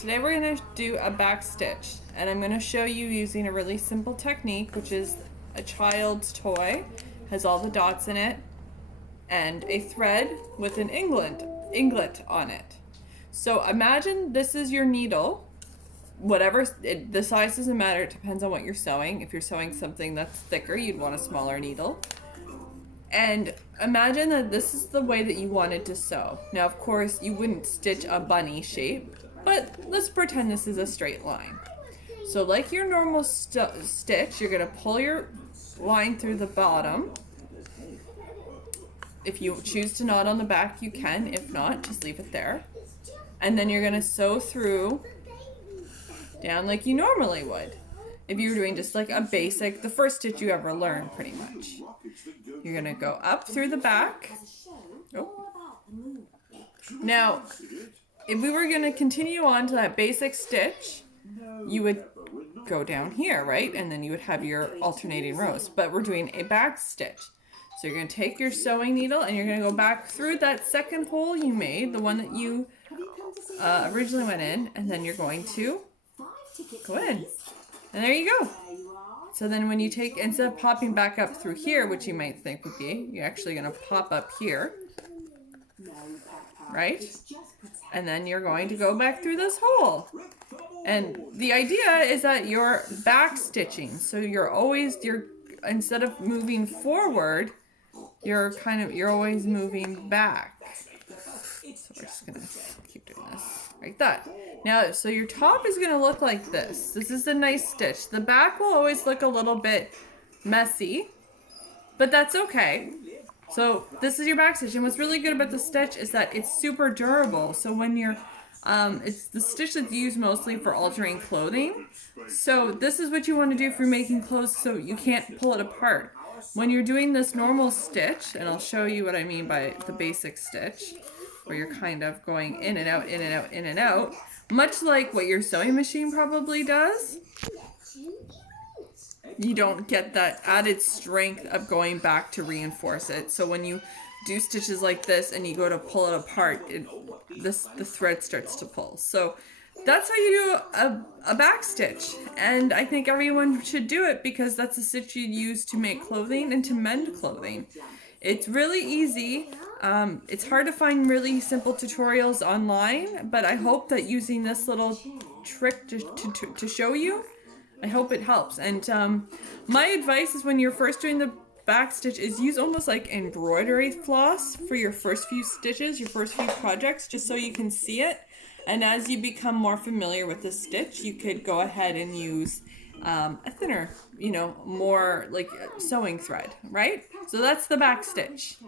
today we're going to do a back stitch, and I'm going to show you using a really simple technique, which is a child's toy, has all the dots in it, and a thread with an inglet on it. So imagine this is your needle. The size doesn't matter, it depends on what you're sewing. If you're sewing something that's thicker, you'd want a smaller needle. And imagine that this is the way that you wanted to sew. Now, of course, you wouldn't stitch a bunny shape, but let's pretend this is a straight line. So like your normal stitch, you're gonna pull your line through the bottom. If you choose to knot on the back, you can. If not, just leave it there. And then you're gonna sew through down like you normally would. If you were doing just like a basic, the first stitch you ever learned pretty much. You're gonna go up through the back. Oh. Now, if we were gonna continue on to that basic stitch, you would go down here, right? And then you would have your alternating rows, but we're doing a back stitch. So you're gonna take your sewing needle and you're gonna go back through that second hole you made, the one that you originally went in, and then you're going to go in. And there you go. So then when you take, instead of popping back up through here, which you might think would be, you're actually going to pop up here, right? And then you're going to go back through this hole. And the idea is that you're back stitching. So you're instead of moving forward, you're always moving back. So we're just going to keep doing this like that. Now, so your top is going to look like this. This is a nice stitch. The back will always look a little bit messy, but that's okay. So this is your back stitch. And what's really good about the stitch is that it's super durable. So when you're, it's the stitch that's used mostly for altering clothing. So this is what you want to do if you're making clothes so you can't pull it apart. When you're doing this normal stitch, and I'll show you what I mean by the basic stitch, where you're kind of going in and out, in and out, in and out, much like what your sewing machine probably does, you don't get that added strength of going back to reinforce it. So when you do stitches like this and you go to pull it apart, the thread starts to pull. So that's how you do a back stitch. And I think everyone should do it because that's a stitch you use to make clothing and to mend clothing. It's really easy. It's hard to find really simple tutorials online, but I hope that using this little trick to show you, I hope it helps. And my advice is when you're first doing the back stitch is use almost like embroidery floss for your first few stitches, your first few projects, just so you can see it. And as you become more familiar with the stitch, you could go ahead and use a thinner, more like sewing thread, right? So that's the back stitch.